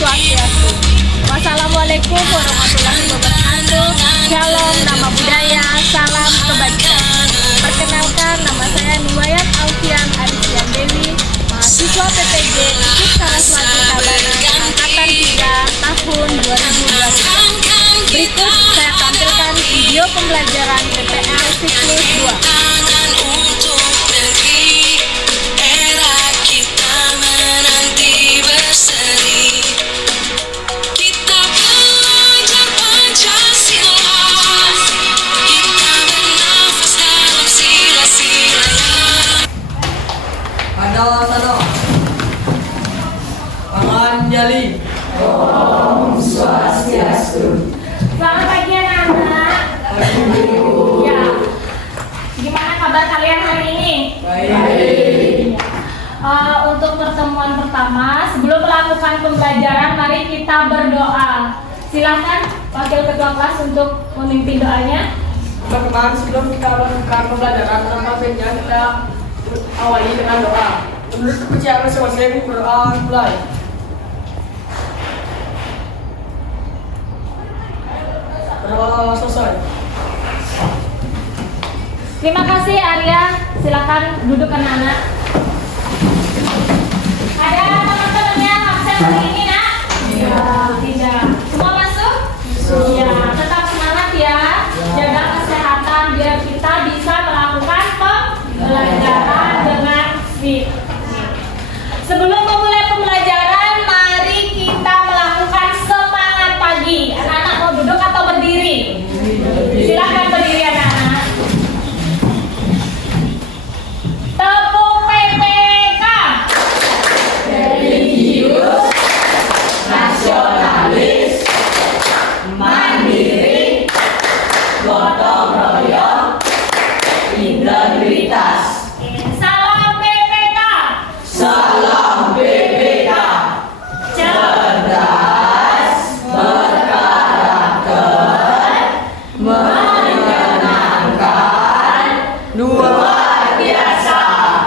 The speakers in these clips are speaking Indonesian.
Swastiastu. Wassalamualaikum warahmatullahi wabarakatuh. Shalom, nama budaya, salam kebajikan. Perkenalkan, nama saya Niwayat Alfian Arifyan Dewi, mahasiswa PPG Ikip Saraswati Tabana, angkatan 3 tahun 2020. Berikut saya tampilkan video pembelajaran PPL siklus 2. Sano, Pangan Jali. Om Swastiastu. Selamat pagi anak-anak. Ya, gimana kabar kalian hari ini? Baik. Untuk pertemuan pertama, sebelum melakukan pembelajaran, mari kita berdoa. Silakan wakil ketua kelas untuk memimpin doanya. Teman-teman, sebelum kita melakukan pembelajaran tanpa kita awali dengan doa. Menurut kepercayaan masing-masing, berdoa mulai. Berdoa selesai. Terima kasih Arya. Silakan duduk anak-anak. Ada teman-teman yang absen hari ini, Nak? Iya. Tidak. Semua masuk? Iya. Tetap semangat ya. Jaga kesehatan biar kita bisa melakukan pembelajaran dengan fit. Sebelum memulai pembelajaran, mari kita melakukan semangat pagi. Anak-anak mau duduk atau berdiri? Silakan berdiri anak-anak. Tepuk PPK. Religius, nasionalis, mandiri, gotong royong, integritas. Salam PPK. Salam BPK. Cerdas, berkarakter, menyenangkan, luar biasa,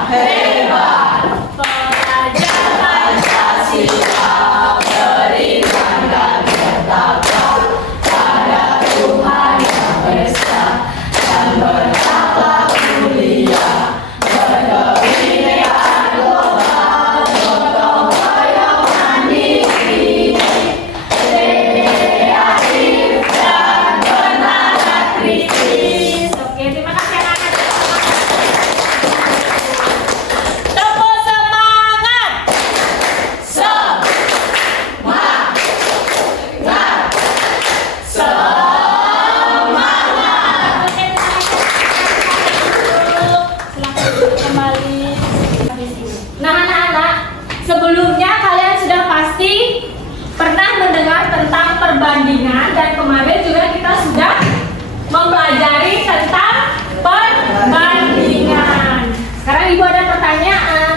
hebat. Pelajar Pancasila beriman dan bertakwa pada Tuhan Yang Esa dan berakhlak mulia, berkebinekaan global, gotong royong mandiri, kreatif dan bernada kritis. Oke, terima kasih anak-anak. Tepuk semangat. Oke, terima kasih. Silakan duduk kembali. Nah, anak-anak, sebelumnya kalian sudah pasti pernah mendengar tentang perbandingan dan kemarin juga kita sudah mempelajari tentang perbandingan. Sekarang Ibu ada pertanyaan.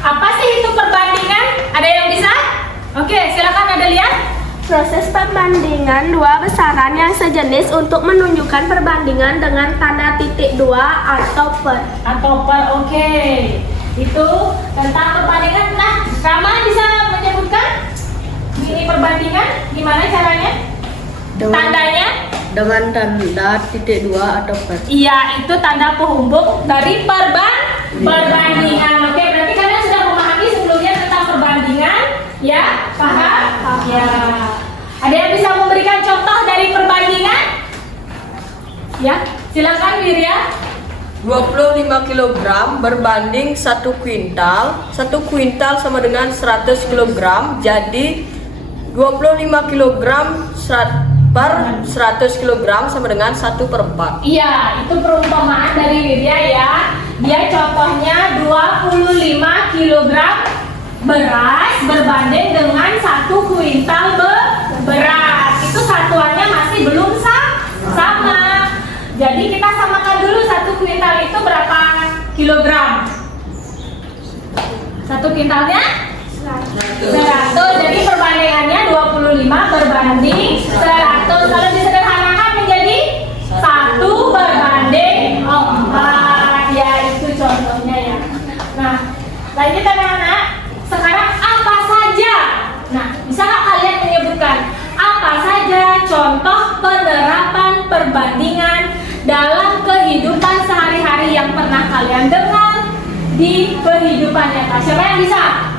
Apa sih itu perbandingan? Ada yang bisa? Oke, silakan ada lihat. Proses perbandingan dua besaran yang sejenis untuk menunjukkan perbandingan dengan tanda titik dua atau per. Oke. Itu tentang perbandingan. Nah, Rama bisa menyebutkan ini perbandingan gimana caranya? Tandanya? Dengan tanda titik dua atau per. Iya, itu tanda penghubung dari perbandingan. Oke, berarti kalian sudah memahami sebelumnya tentang perbandingan, ya? Paham? Ya. Ada yang bisa memberikan contoh dari perbandingan? Ya, silakan Wirya. 25 kg berbanding 1 kuintal. 1 kuintal sama dengan 100 kg. Jadi 25 kg per 100 kg sama dengan 1/4. Iya, itu perumpamaan dari Wirya ya. Dia contohnya 25 kg beras berbanding dengan 1 kuintal beras. Itu satuannya masih belum sama. Jadi kita samakan dulu 1 kuintal itu berapa kilogram? 1 kuintalnya 100. Jadi perbandingannya 25 berbanding 100. Kalau disederhanakan menjadi 1 berbanding 4. Ya, itu contohnya ya. Nah, lanjut anak-anak. Sekarang apa saja? Nah, bisa nggak dalam kehidupan sehari-hari yang pernah kalian dengar di kehidupan nyata. Siapa yang bisa?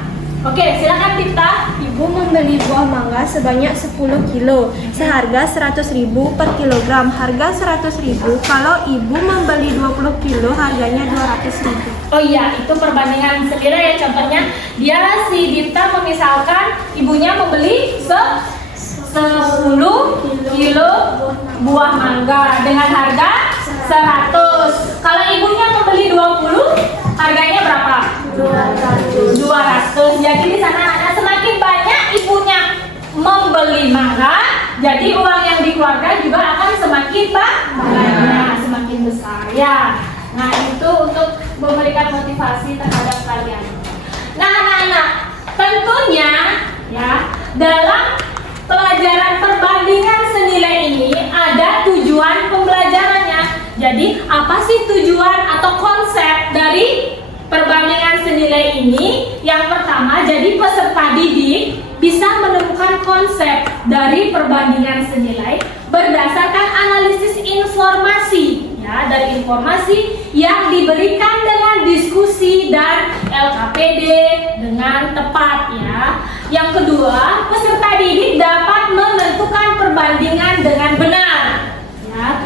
Oke, silakan Tifta. Ibu membeli buah mangga sebanyak 10 kilo, seharga 100.000 per kilogram. Harga 100.000. Kalau ibu membeli 20 kilo, harganya 200.000. Oh iya, itu perbandingan senilai ya. Contohnya, dia si Dita memisalkan ibunya membeli 10 kilo buah mangga dengan harga 100. Kalau ibunya membeli 20, harganya berapa? 200. Jadi di sana ada semakin banyak ibunya membeli mangga, jadi uang yang dikeluarkan juga akan semakin banyak, semakin besar ya. Nah, itu untuk memberikan motivasi terhadap kalian. Nah, anak-anak, tentunya ya dalam pelajaran perbandingan senilai ini ada tujuan pembelajarannya. Jadi, apa sih tujuan atau konsep dari perbandingan senilai ini? Yang pertama, jadi peserta didik bisa menemukan konsep dari perbandingan senilai berdasarkan analisis informasi ya, dari informasi yang diberikan dengan diskusi dan LKPD dengan tepat ya. Yang kedua, peserta didik dapat menentukan perbandingan dengan benar. Ya,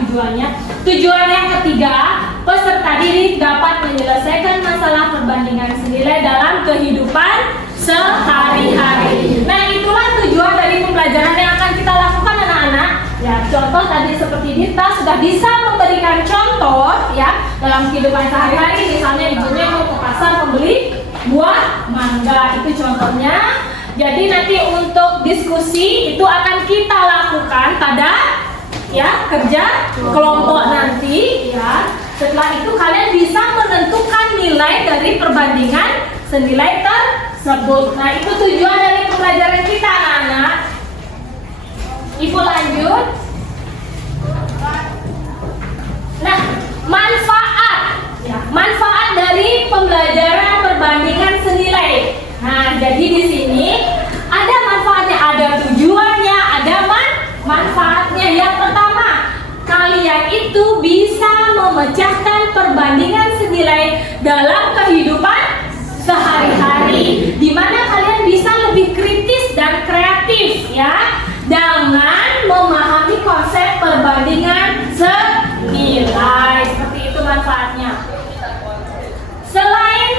tujuan yang ketiga, peserta didik dapat menyelesaikan masalah perbandingan senilai dalam kehidupan sehari-hari. Nah, itulah tujuan dari pembelajaran yang akan kita lakukan anak-anak. Ya, contoh tadi seperti Dita sudah bisa memberikan contoh ya dalam kehidupan sehari-hari. Misalnya ibunya mau ke pasar membeli buah mangga, itu contohnya. Jadi nanti untuk diskusi itu akan kita lakukan pada ya kerja kelompok nanti ya. Setelah itu kalian bisa menentukan nilai dari perbandingan senilai tersebut. Nah, itu tujuan dari pembelajaran kita anak-anak. Ibu lanjut. Nah, manfaat dari pembelajaran perbandingan senilai. Nah, jadi di sini ada manfaatnya, ada tujuannya, ada manfaatnya. Yang pertama, kalian itu bisa memecahkan perbandingan senilai dalam kehidupan sehari-hari, di mana kalian bisa lebih kritis dan kreatif ya, dengan memahami konsep perbandingan senilai. Seperti itu manfaatnya. Selain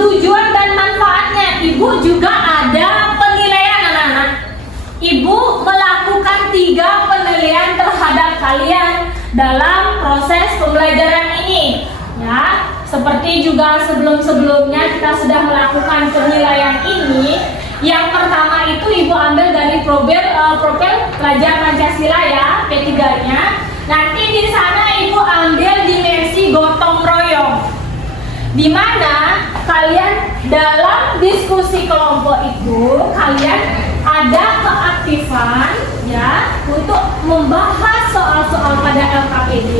tujuan dan manfaatnya, ibu juga ada penilaian anak-anak. Ibu melakukan 3 penilaian terhadap kalian dalam proses pembelajaran ini ya. Seperti juga sebelum-sebelumnya kita sudah melakukan penilaian ini. Yang pertama itu ibu ambil dari profil pelajar Pancasila ya, P3-nya. Nanti di sana ibu ambil dimensi gotong royong, di mana kalian dalam diskusi kelompok itu kalian ada keaktifan ya untuk membahas soal-soal pada LKPD,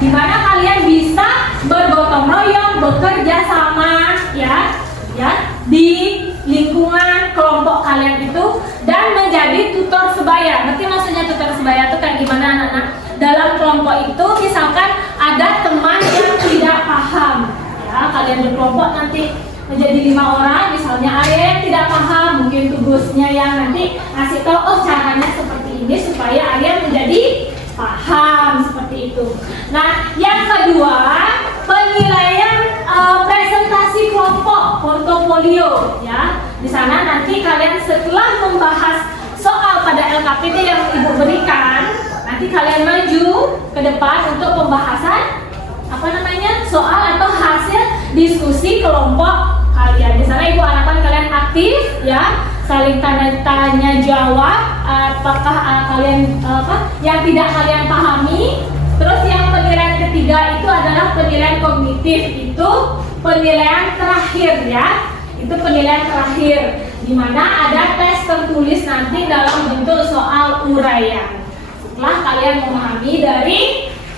di mana kalian bisa bergotong royong, bekerja sama ya di lingkungan kelompok kalian itu dan menjadi tutor sebaya. Ngerti maksudnya tutor sebaya itu kayak gimana anak-anak? Dalam kelompok itu misalkan ada teman yang tidak paham ya, kalian berkelompok nanti menjadi 5 orang, misalnya ada yang tidak paham, mungkin tugasnya yang nanti ngasih tahu, oh caranya seperti ini supaya Arya menjadi paham, seperti itu. Nah, yang kedua, penilaian presentasi kelompok, portofolio ya. Di sana nanti kalian setelah membahas soal pada LKPD yang ibu berikan, nanti kalian maju ke depan untuk pembahasan soal atau hasil diskusi kelompok kalian. Di sana ibu harapkan kalian aktif ya, saling tanya jawab apakah kalian yang tidak kalian pahami. Terus yang penilaian ketiga itu adalah penilaian kognitif, itu penilaian terakhir ya. Itu penilaian terakhir di mana ada tes tertulis nanti dalam bentuk soal uraian. Setelah kalian memahami dari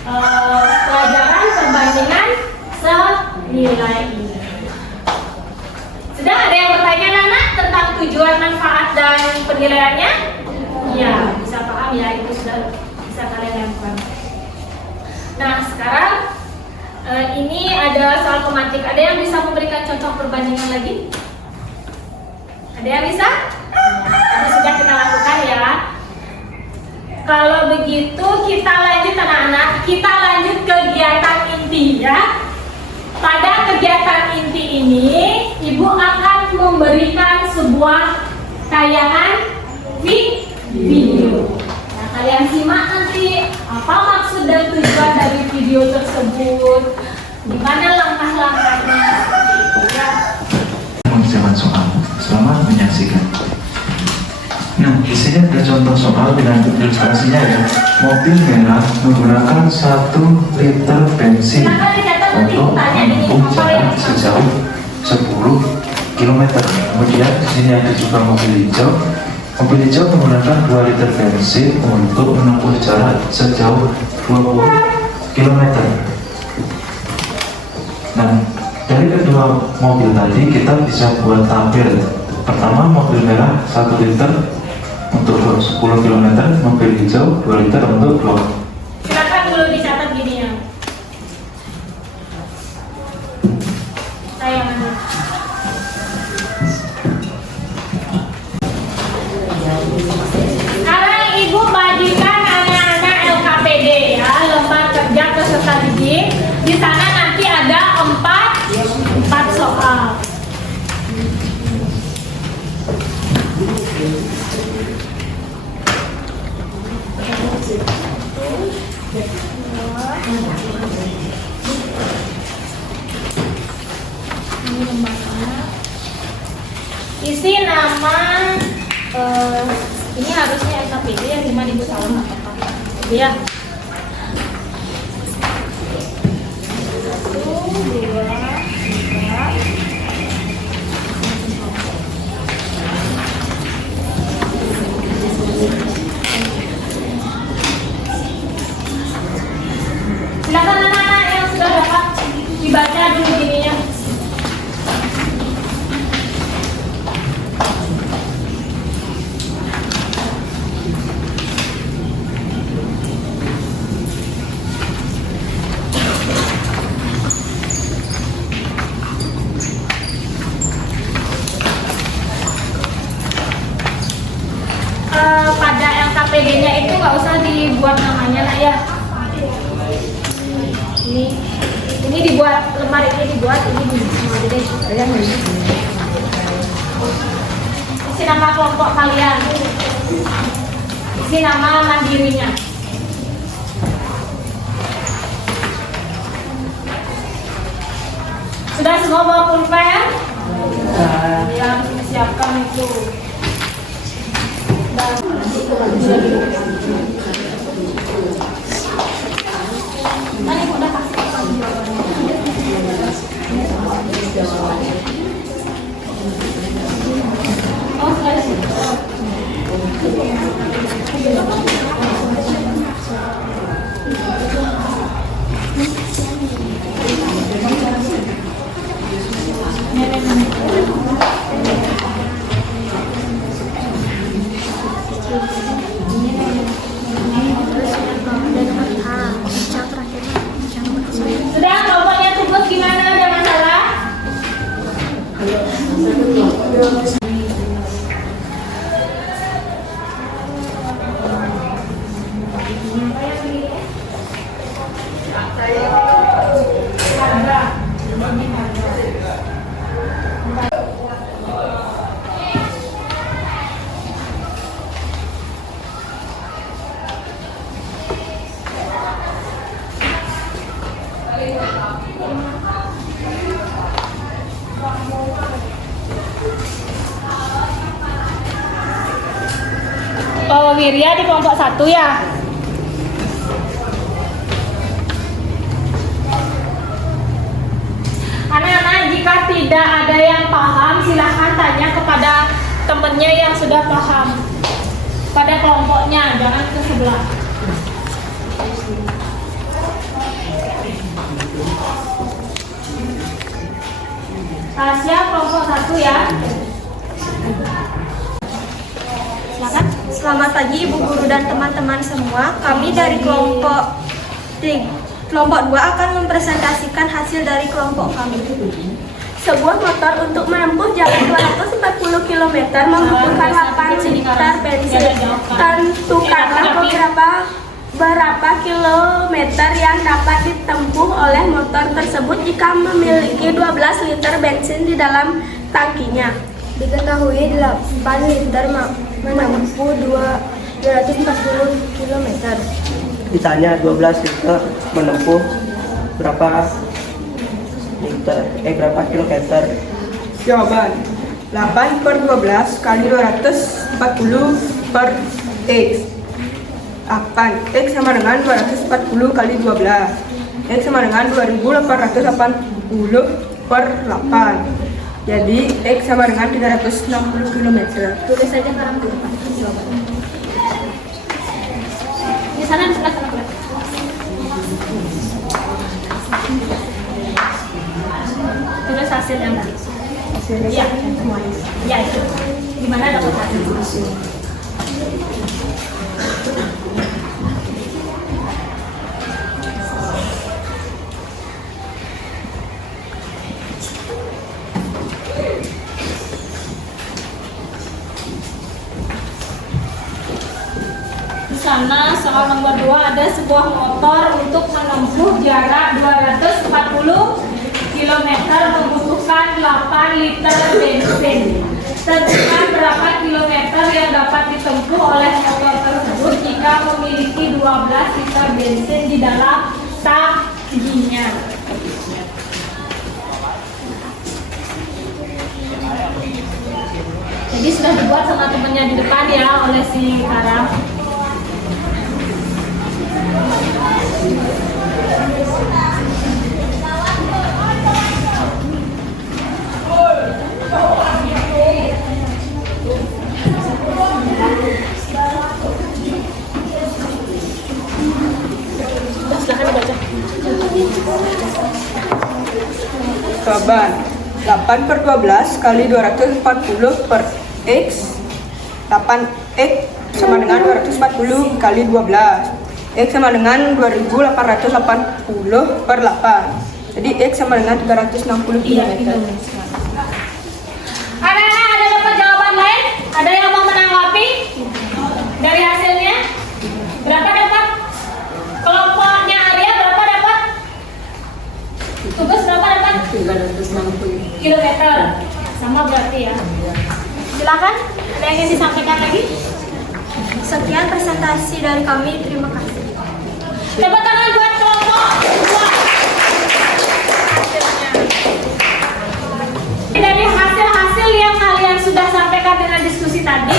pelajaran perbandingan senilai ini. Sudah ada yang bertanya anak tentang tujuan, manfaat dan penilaiannya? Ya, bisa paham ya, itu sudah bisa kalian lakukan. Nah, otomatik. Ada yang bisa memberikan contoh perbandingan lagi? Ada yang bisa? Tadi sudah kita lakukan ya. Kalau begitu kita lanjut anak-anak. Kita lanjut kegiatan inti ya. Pada kegiatan inti ini, Ibu akan memberikan sebuah tayangan video. Nah, kalian simak nanti apa maksud dan tujuan dari video tersebut, gimana langkah-langkahnya. Ya. Mengerjakan soal. Selamat menyaksikan. Nah, di sini ada contoh soal dengan ilustrasinya ya. Mobil merah menggunakan 1 liter bensin untuk menempuh jarak sejauh 10 km. Kemudian di sini ada juga mobil hijau. Mobil hijau menggunakan 2 liter bensin untuk menempuh jarak sejauh 20 km. Nah, dari kedua mobil tadi kita bisa buat tabel. Pertama, mobil merah 1 liter untuk 10 km, mobil hijau 2 liter untuk 20. Silakan dulu dicatat gini ya. Tayangannya. Sekarang Ibu bagikan anak-anak LKPD ya, lembar kerja peserta didik. Di sana nanti ada 4 soal. Isi nama ini harusnya LKPD ya, cuma Ibu salah apa ya. 1, 2, 3. Silakan anak-anak yang sudah dapat dibaca dulu gininya. Pada LKPD-nya itu nggak usah dibuat namanya nak ya. Ini dibuat, lembar ini dibuat, ini deh. Isi nama kelompok kalian, isi nama mandirinya. Sudah semua bawa pulpen? Ya, harus disiapkan itu. Tadi udah kasih oh, sudah kelompoknya tugas gimana, ada masalah? Wirya di kelompok 1 ya. Anak-anak, jika tidak ada yang paham, silahkan tanya kepada temannya yang sudah paham. Pada kelompoknya, jangan ke sebelah. Tasya kelompok 1 ya. Selamat pagi Ibu Guru dan teman-teman semua. Kami dari kelompok Kelompok 2 akan mempresentasikan hasil dari kelompok kami. Sebuah motor untuk menempuh jarak 240 km membutuhkan 8 liter bensin. Tentukanlah berapa kilometer yang dapat ditempuh oleh motor tersebut jika memiliki 12 liter bensin di dalam tangkinya. Diketahui 8 liter menempuh 240 km. Ditanya 12 liter menempuh berapa kilometer? Jawaban 8 per 12 kali 240 per X. 8 X sama dengan 240 kali 12. X sama dengan 2880 per 8. Jadi X sama dengan 360 km. Tulis saja sekarang dulu Pak. Di sana di sebelah sana Pak. Tulis hasil yang tadi. Iya. Ya itu. Gimana dapat hasil? Di sana soal nomor 2 ada sebuah motor untuk menempuh jarak 240 km membutuhkan 8 liter bensin. Tentukan berapa kilometer yang dapat ditempuh oleh motor tersebut jika memiliki 12 liter bensin di dalam tangkinya. Jadi sudah dibuat sama temennya di depan ya oleh si Karang. Jawaban 8 per 12 kali 240 per X. 8 X sama dengan 240 kali 12. X sama dengan 2880 per 8. Jadi X sama dengan 360 km. Anak-anak ada dapat jawaban lain? Ada yang mau menanggapi dari hasilnya? Berapa dapat? Kelompoknya Arya berapa dapat? Tugas berapa dapat? 360 km. Sama berarti ya. Silakan, ada yang ingin disampaikan lagi? Sekian presentasi dari kami. Terima kasih. Tepuk tangan buat kelompok 2. Dari hasil-hasil yang kalian sudah sampaikan dengan diskusi tadi,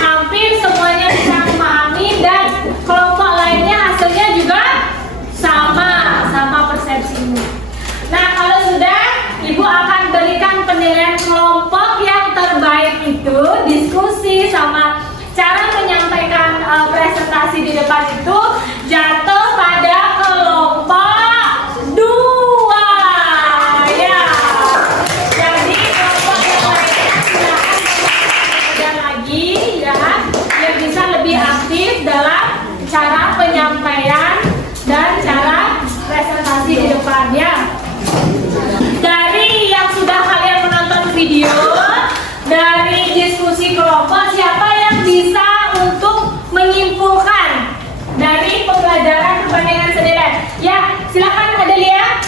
hampir semuanya bisa memahami dan kelompok lainnya hasilnya juga sama persepsinya. Nah, kalau sudah, Ibu akan berikan penilaian kelompok yang terbaik itu, diskusi sama cara menyampaikan presentasi di depan itu jatuh pada kelompok 2 ya. Jadi kelompok yang lainnya silakan belajar lagi ya, biar bisa lebih aktif dalam cara penyampaian dan cara presentasi di depan ya. Dari yang sudah kalian menonton video, dari diskusi kelompok, siapa yang bisa untuk menyimpulkan dari pembelajaran perbandingan senilai? Ya, silakan Adelia.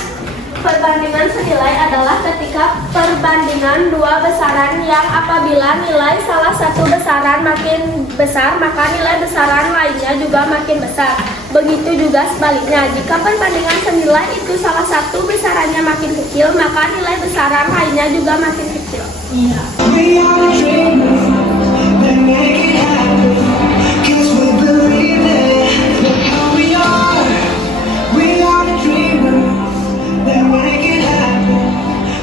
Perbandingan senilai adalah ketika perbandingan dua besaran yang apabila nilai salah satu besaran makin besar, maka nilai besaran lainnya juga makin besar. Begitu juga sebaliknya, jika perbandingan senilai itu salah satu besarannya makin kecil, maka nilai besaran lainnya juga makin kecil. Iya. We are dreamers, we make it happen, 'cause we believe it. Look how we are the dreamers, we make it happen,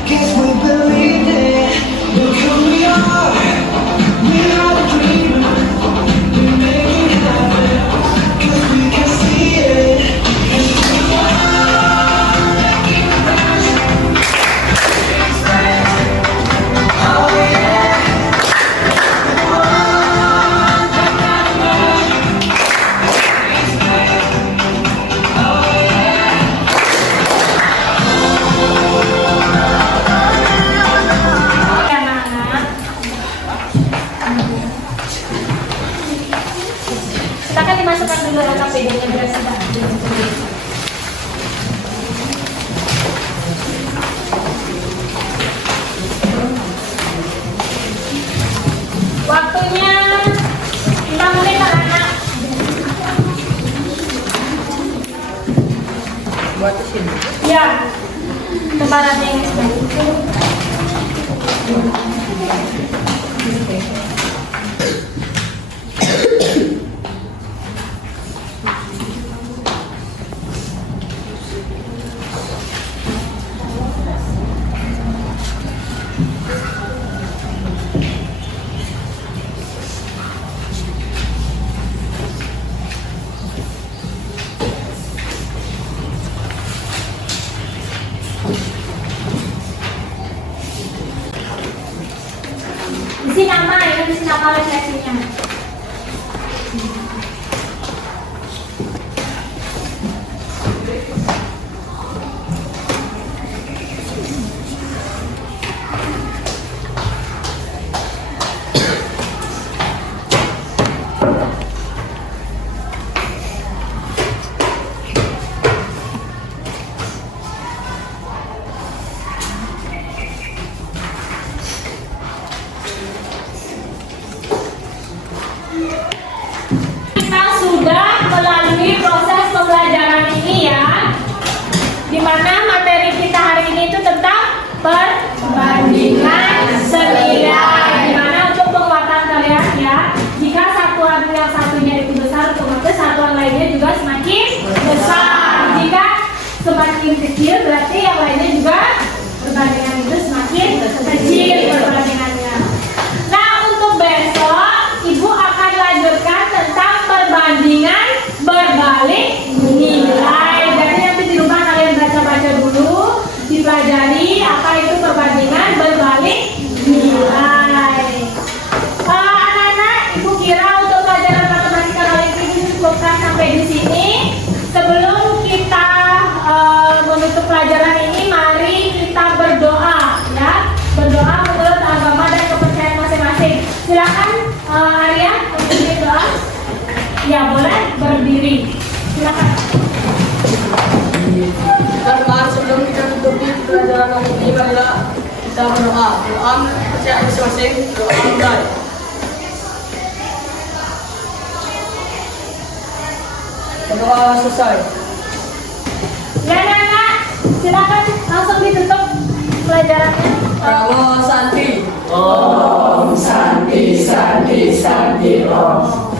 'cause we believe it. Look who we are the dreamers, we make it happen, 'cause we can see it. And we are making it happen. Oh yeah. masukkan dulu LKPD-nya biar sudah. Waktunya 5 menit anak-anak. Buat di sini. Ya, tebaran yang isi nama ya, isi nama refleksinya. Kita sudah melalui proses pembelajaran ini ya, dimana materi kita hari ini itu tentang perbandingan senilai. Dimana untuk penguatan kalian ya, jika satuan yang satunya itu besar, otomatis satuan lainnya juga semakin besar. Jika semakin kecil, berarti yang lainnya juga perbandingan itu semakin kecil perbandingannya. Nah, untuk besok Ibu akan lanjutkan tentang perbandingan berbalik nilai. Jadi nanti di rumah kalian baca-baca dulu, dipelajari apa itu perbandingan berbalik nilai. Anak-anak, Ibu kira untuk pelajaran matematika kali ini cukupkan sampai di sini. Sebelum kita menutup pelajaran ini, mari kita berdoa ya. Berdoa menurut agama dan kepercayaan masing-masing. Silakan Arya, memimpin doa. Ya, boleh berdiri. Silakan. Teman, sebelum kita tutupi pelajaran kali ini, marilah kita berdoa. Doa percaya masing-masing, doa mulai. Berdoa selesai. Ya, anak-anak, silakan langsung ditutup pelajarannya. Prawo Santi. Om Santi Santi Santi Om.